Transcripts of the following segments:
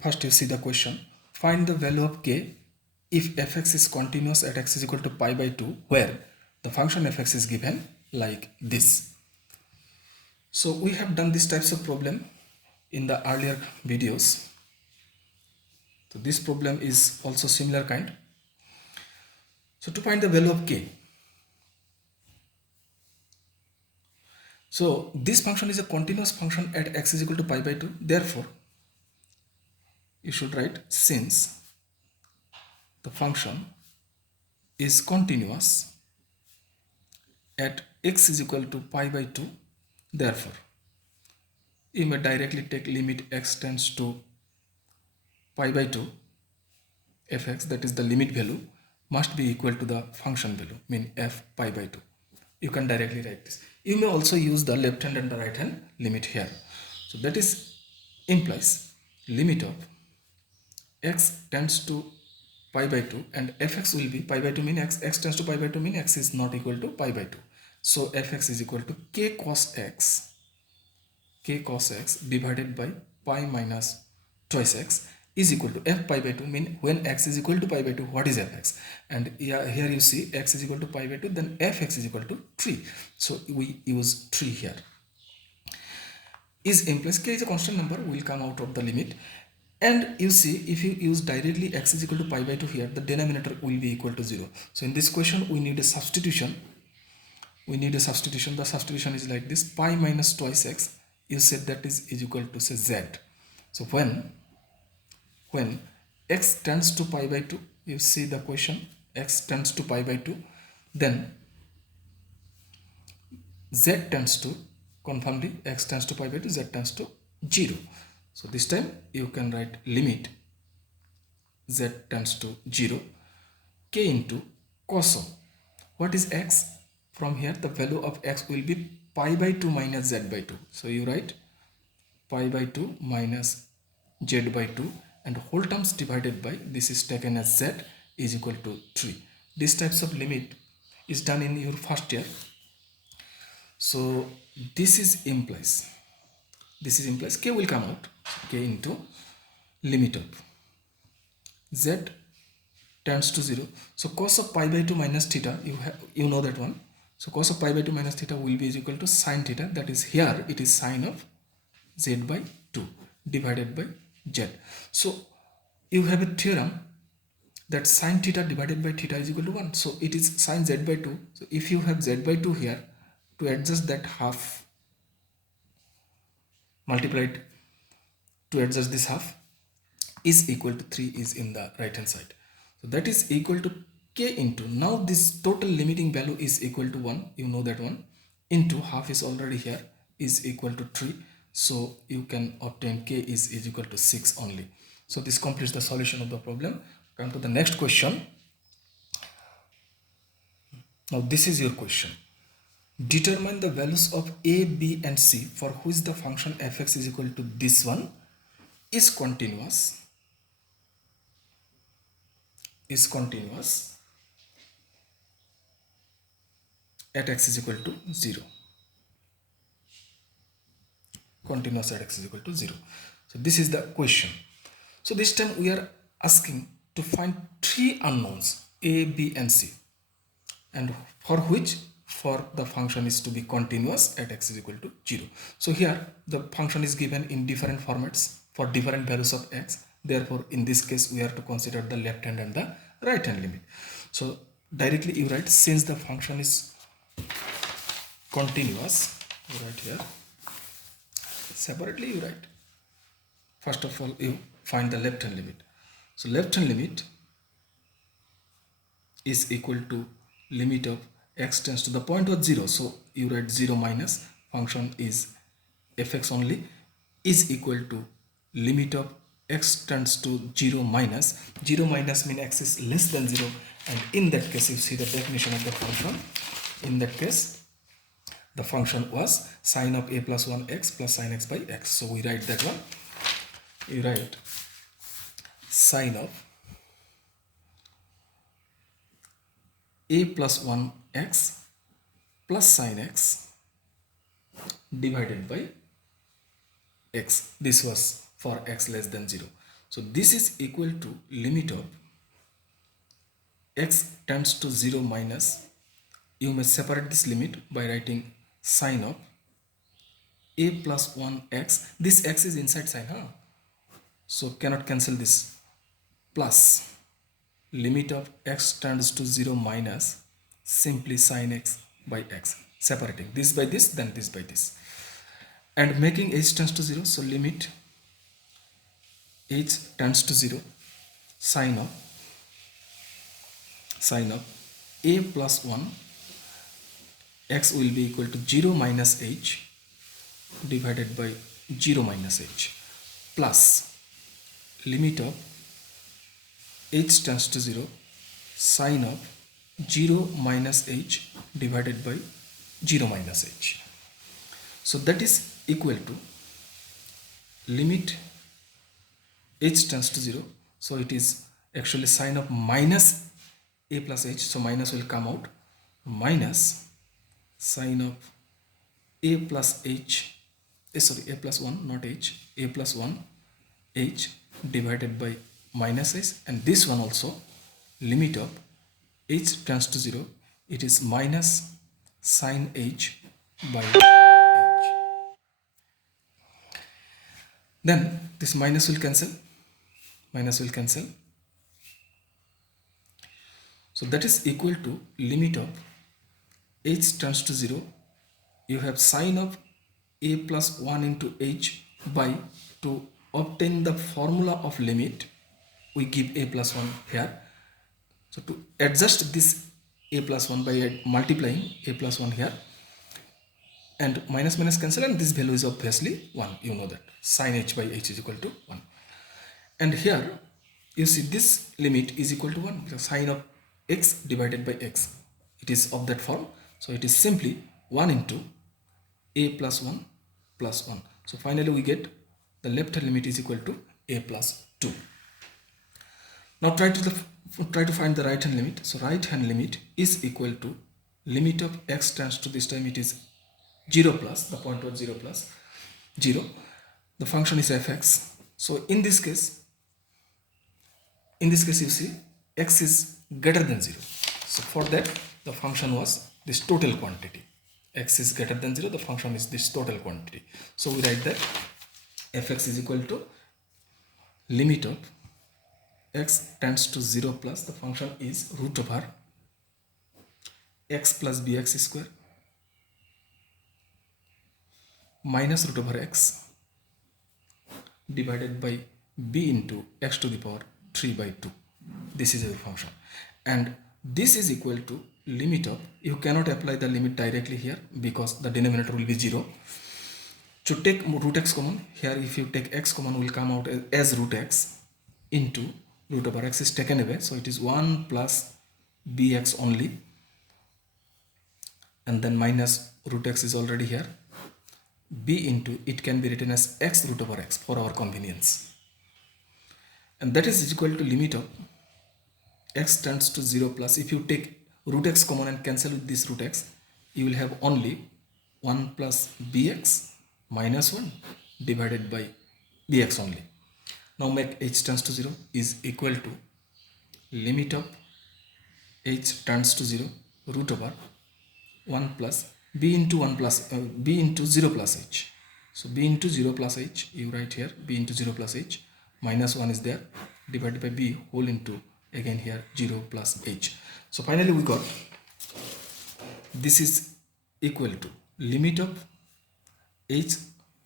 first you see the question. Find the value of k if fx is continuous at x is equal to pi by 2, where the function fx is given like this. So we have done these types of problem in the earlier videos. So this problem is also similar kind. So to find the value of k, so this function is a continuous function at x is equal to pi by 2. Therefore, you should write, since the function is continuous at x is equal to pi by 2, therefore you may directly take limit x tends to pi by 2 fx, that is the limit value, must be equal to the function value, mean f pi by 2. You can directly write this. You may also use the left hand and the right hand limit here. So that is implies limit of x tends to pi by 2 and fx will be pi by 2 mean x tends to pi by 2 mean x is not equal to pi by 2. So fx is equal to k cos x divided by pi minus twice x is equal to f pi by 2, mean when x is equal to pi by 2, what is fx? And here you see x is equal to pi by 2, then fx is equal to 3. So we use 3 here. Is implies k is a constant number, will come out of the limit. And you see, if you use directly x is equal to pi by 2 here, the denominator will be equal to 0. So in this question, we need a substitution. The substitution is like this: pi minus twice x, you said that is equal to say z. So when x tends to pi by 2, you see the question, x tends to pi by 2, then z tends to, conformly x tends to pi by 2, z tends to 0. So this time you can write limit z tends to 0 k into cos of, what is x? From here the value of x will be pi by 2 minus z by 2. So you write pi by 2 minus z by 2 and whole terms divided by, this is taken as z, is equal to 3. This types of limit is done in your first year. So this implies k will come out, k into limit of z tends to 0. So cos of pi by 2 minus theta, you know that one. So cos of pi by 2 minus theta will be equal to sine theta, that is here it is sine of z by 2 divided by z. So you have a theorem that sine theta divided by theta is equal to 1. So it is sine z by 2. So if you have z by 2 here, to adjust that half, multiplied to adjust this half, is equal to 3 is in the right hand side. So that is equal to k into, now this total limiting value is equal to 1, you know that one, into half is already here, is equal to 3. So you can obtain k is equal to 6 only. So this completes the solution of the problem. Come to the next question. Now this is your question. Determine the values of a, b and c for which the function fx is equal to this one is continuous at x is equal to 0. Continuous at x is equal to 0. So this is the question. So this time we are asking to find 3 unknowns a, b and c, and for the function is to be continuous at x is equal to 0. So here the function is given in different formats for different values of x. Therefore in this case we have to consider the left hand and the right hand limit. So directly you write, since the function is continuous, you write here, separately you write, first of all you find the left hand limit. So left hand limit is equal to limit of x tends to the point of 0. So you write 0 minus, function is fx only, is equal to limit of x tends to 0 minus mean x is less than 0, and in that case you see the definition of the function. In that case the function was sine of a plus 1x plus sine x by x. So we write that one. You write sine of a plus 1x plus sine x divided by x. This was for x less than 0. So this is equal to limit of x tends to 0 minus, you may separate this limit by writing sine of a plus 1 x. This x is inside sign, huh? So cannot cancel this, plus limit of x tends to 0 minus simply sine x by x, separating this by this, then this by this, and making h tends to 0. So limit h tends to 0 sine of a plus 1 x will be equal to 0 minus h divided by 0 minus h, plus limit of h tends to 0 sine of 0 minus h divided by 0 minus h. So that is equal to limit h tends to 0. So it is actually sine of minus a plus h. So minus will come out, minus sine of a plus h, a plus 1, not h, a plus 1 h divided by minus h, and this one also limit of h tends to 0, it is minus sine h by h. Then this minus will cancel, so that is equal to limit of h tends to 0, you have sine of a plus 1 into h by, to obtain the formula of limit we give a plus 1 here. So to adjust this a plus 1 by multiplying a plus 1 here, and minus minus cancel, and this value is obviously 1, you know that sine h by h is equal to 1. And here you see this limit is equal to 1 because sine of x divided by x, it is of that form. So it is simply 1 into a plus 1 plus 1. So finally we get the left hand limit is equal to a plus 2. Now try to find the right hand limit. So right hand limit is equal to limit of x tends to, this time it is 0 plus, the point was 0 plus 0. The function is fx. So in this case you see x is greater than 0. So for that the function was this total quantity. X is greater than 0, the function is this total quantity. So we write that fx is equal to limit of x tends to 0 plus, the function is root over x plus bx square minus root over x divided by b into x to the power 3 by 2. This is a function, and this is equal to limit of, you cannot apply the limit directly here because the denominator will be 0. To take root x common here, if you take x common, will come out as root x into root over x is taken away, so it is 1 plus bx only, and then minus root x is already here, b into, it can be written as x root over x for our convenience, and that is equal to limit of x tends to 0 plus, if you take root x common and cancel with this root x, you will have only 1 plus bx minus 1 divided by bx only. Now make h tends to 0 is equal to limit of h tends to 0 root over 1 plus b into 1 plus b into 0 plus h. So b into 0 plus h, you write here b into 0 plus h, minus 1 is there, divided by b whole into again here 0 plus h. So finally we got this is equal to limit of h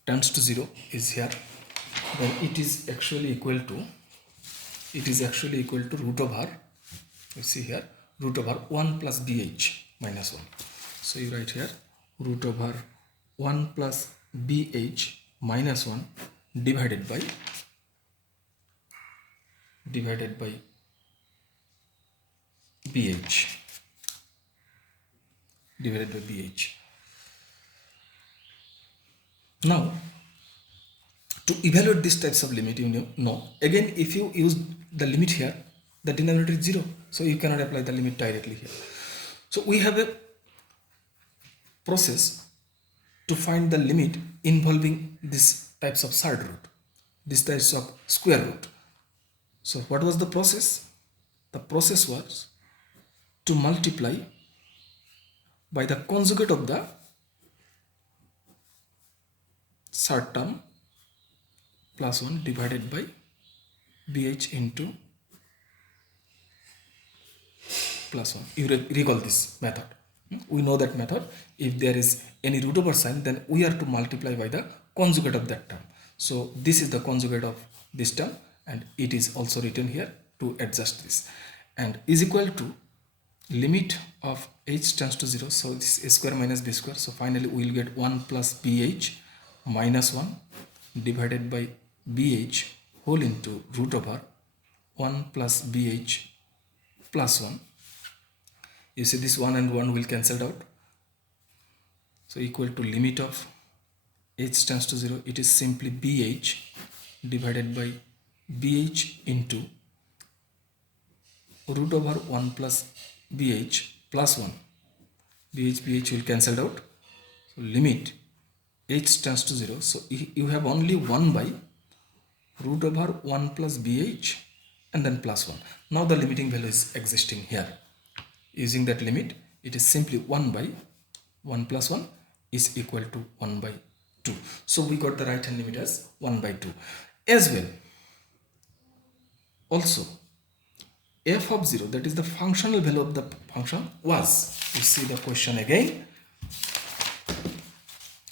tends to 0 is here, then it is actually equal to root over, you see here, root over 1 plus bh minus 1. So you write here root over 1 plus bh minus 1 divided by bh. Now to evaluate these types of limit, you know again, if you use the limit here, the denominator is 0, so you cannot apply the limit directly here. So we have a process to find the limit involving these types of third root, these types of square root. So what was the process? The process was to multiply by the conjugate of the third term plus 1 divided by bh into plus 1. You recall this method. We know that method. If there is any root over sign, then we are to multiply by the conjugate of that term. So this is the conjugate of this term, and it is also written here to adjust this, and is equal to limit of h tends to 0. So this is a square minus b square. So finally we will get 1 plus bh minus 1 divided by bh whole into root over 1 plus bh plus 1. You see this 1 and 1 will cancel out. So equal to limit of h tends to 0. It is simply bh divided by bh into root over 1 plus bh plus 1. bh will cancel out. So limit h tends to 0. So you have only 1 by root over 1 plus bh and then plus 1. Now the limiting value is existing here. Using that limit, it is simply 1 by 1 plus 1 is equal to 1 by 2. So we got the right hand limit as 1 by 2. As well, also f of 0, that is the functional value of the function, was, you see the question again,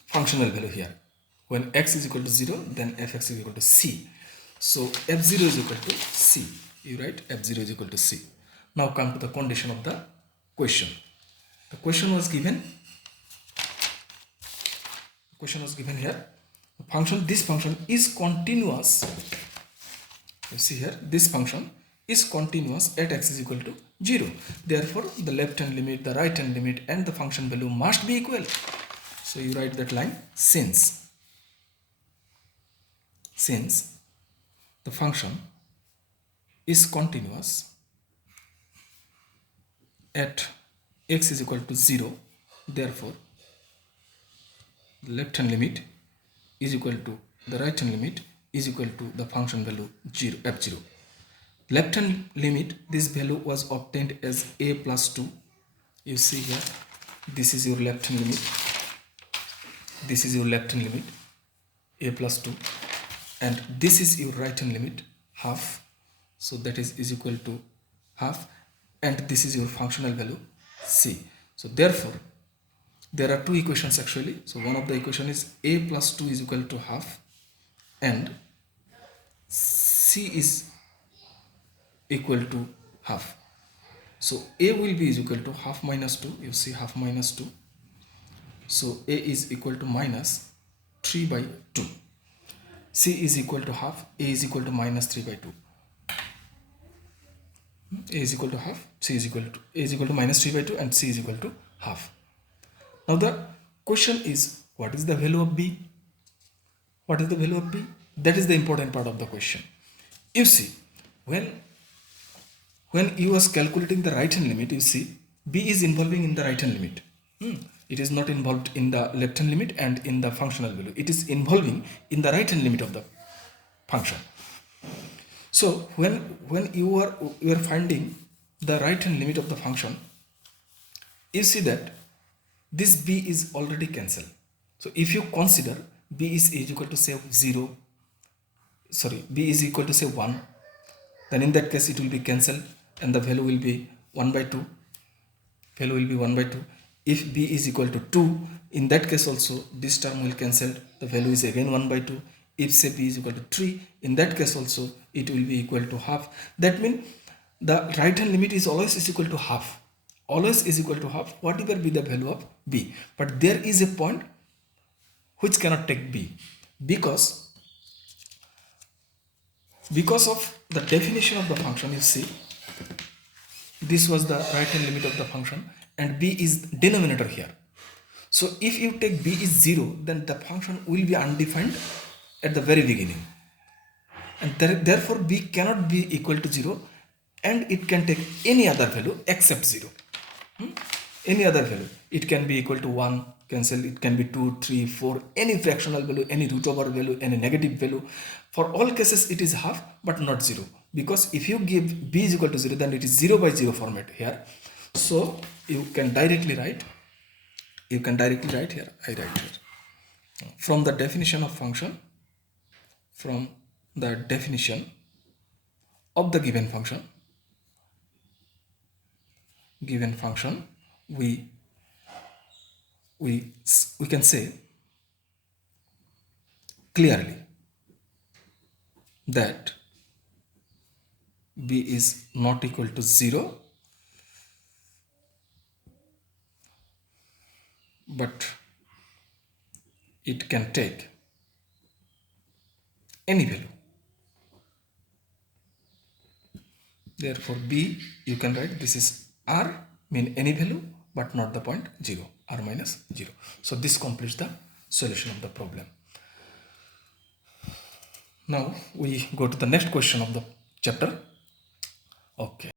functional value here. When x is equal to 0, then fx is equal to c. So f0 is equal to c. You write f0 is equal to c. Now come to the condition of the question. The question was given here. This function is continuous. You see here, this function is continuous at x is equal to 0. Therefore, the left hand limit, the right hand limit, and the function value must be equal. So you write that line, since the function is continuous at x is equal to 0, therefore the left hand limit is equal to the right hand limit is equal to the function value f0. Left hand limit, this value was obtained as a plus 2. You see here, this is your left hand limit, this is your left hand limit, a plus 2, and this is your right hand limit, half. So that is equal to half, and this is your functional value c. So therefore there are two equations actually. So one of the equation is a plus 2 is equal to half, and c is equal to half. So a will be is equal to half minus 2. You see half minus 2. So a is equal to minus 3 by 2. C is equal to half. A is equal to minus 3 by 2. A is equal to half. C is equal to A is equal to minus 3 by 2, and C is equal to half. Now the question is, what is the value of B? What is the value of B? That is the important part of the question. You see, when you was calculating the right hand limit, you see B is involving in the right hand limit. It is not involved in the left hand limit and in the functional value. It is involving in the right hand limit of the function. So when you are finding the right hand limit of the function, you see that this b is already cancelled. So if you consider b is equal to say 0, sorry, b is equal to say 1, then in that case it will be cancelled and the value will be 1 by 2. Value will be 1 by 2. If b is equal to 2, in that case also this term will cancel. The value is again 1 by 2. If say b is equal to 3, in that case also it will be equal to half. That means the right hand limit is always is equal to half. Always is equal to half, whatever be the value of b. But there is a point which cannot take b, because of the definition of the function. You see, this was the right hand limit of the function and b is denominator here. So if you take b is 0, then the function will be undefined at the very beginning, and therefore b cannot be equal to 0, and it can take any other value except 0. Any other value. It can be equal to 1, cancel. It can be 2, 3, 4, any fractional value, any root over value, any negative value. For all cases it is half but not 0, because if you give b is equal to 0, then it is 0 by 0 format here. So you can directly write here. I write here from the definition of function, from the definition of the given function, we can say clearly that b is not equal to 0, but it can take any value. Therefore b, you can write this is r, mean any value but not the point 0, r minus 0. So this completes the solution of the problem. Now we go to the next question of the chapter. Okay.